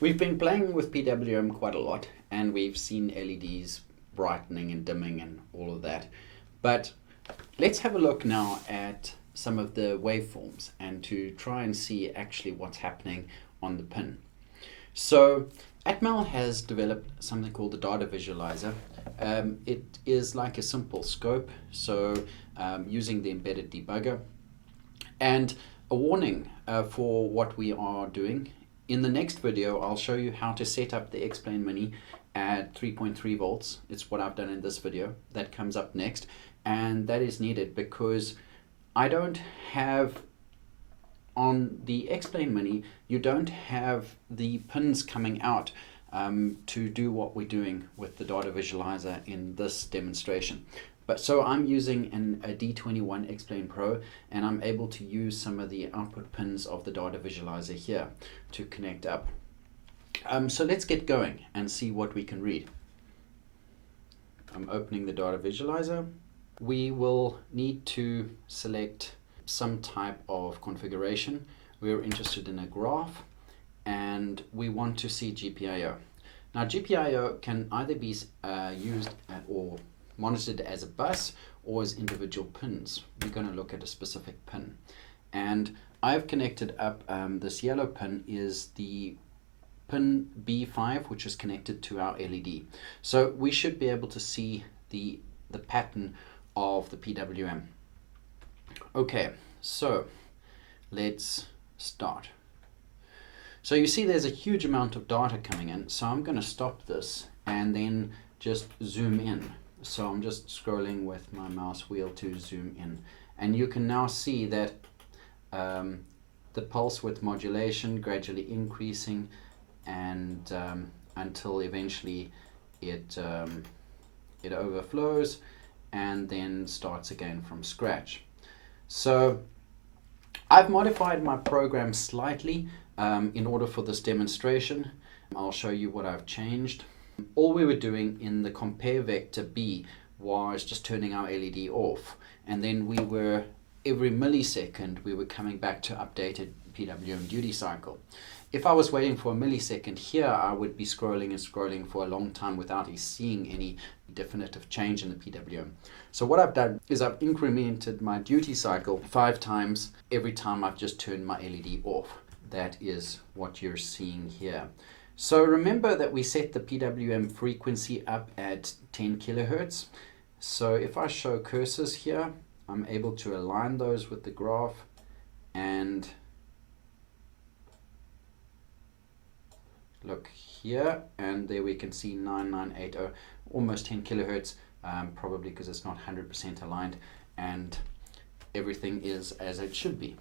We've been playing with PWM quite a lot, and we've seen LEDs brightening and dimming and all of that. But let's have a look now at some of the waveforms and to try and see actually what's happening on the pin. So Atmel has developed something called the data visualizer. It is like a simple scope, so using the embedded debugger. And a warning for what we are doing. In the next video, I'll show you how to set up the X-Plane Mini at 3.3 volts. It's what I've done in this video. That comes up next. And that is needed because I don't have, on the X-Plane Mini, you don't have the pins coming out to do what we're doing with the data visualizer in this demonstration. So I'm using a D21 X-Plane Pro, and I'm able to use some of the output pins of the data visualizer here to connect up. So let's get going and see what we can read. I'm opening the data visualizer. We will need to select some type of configuration. We're interested in a graph, and we want to see GPIO. Now GPIO can either be used or monitored as a bus or as individual pins. We're going to look at a specific pin, and I've connected up this yellow pin is the pin B5, which is connected to our LED. So we should be able to see the pattern of the PWM. Okay, so let's start. So you see there's a huge amount of data coming in, so I'm going to stop this and then just zoom in. So I'm just scrolling with my mouse wheel to zoom in, and you can now see that the pulse width modulation gradually increasing and until eventually it overflows and then starts again from scratch. So I've modified my program slightly in order for this demonstration. I'll show you what I've changed. All we were doing in the compare vector B was just turning our LED off, and then we were every millisecond we were coming back to updated PWM duty cycle. If I was waiting for a millisecond here, I would be scrolling and scrolling for a long time without seeing any definitive change in the PWM. So what I've done is I've incremented my duty cycle 5 times every time I've just turned my LED off. That is what you're seeing here. So remember that we set the PWM frequency up at 10 kilohertz. So if I show cursors here, I'm able to align those with the graph, and look here, and there we can see 9980, almost 10 kilohertz, probably because it's not 100% aligned, and everything is as it should be.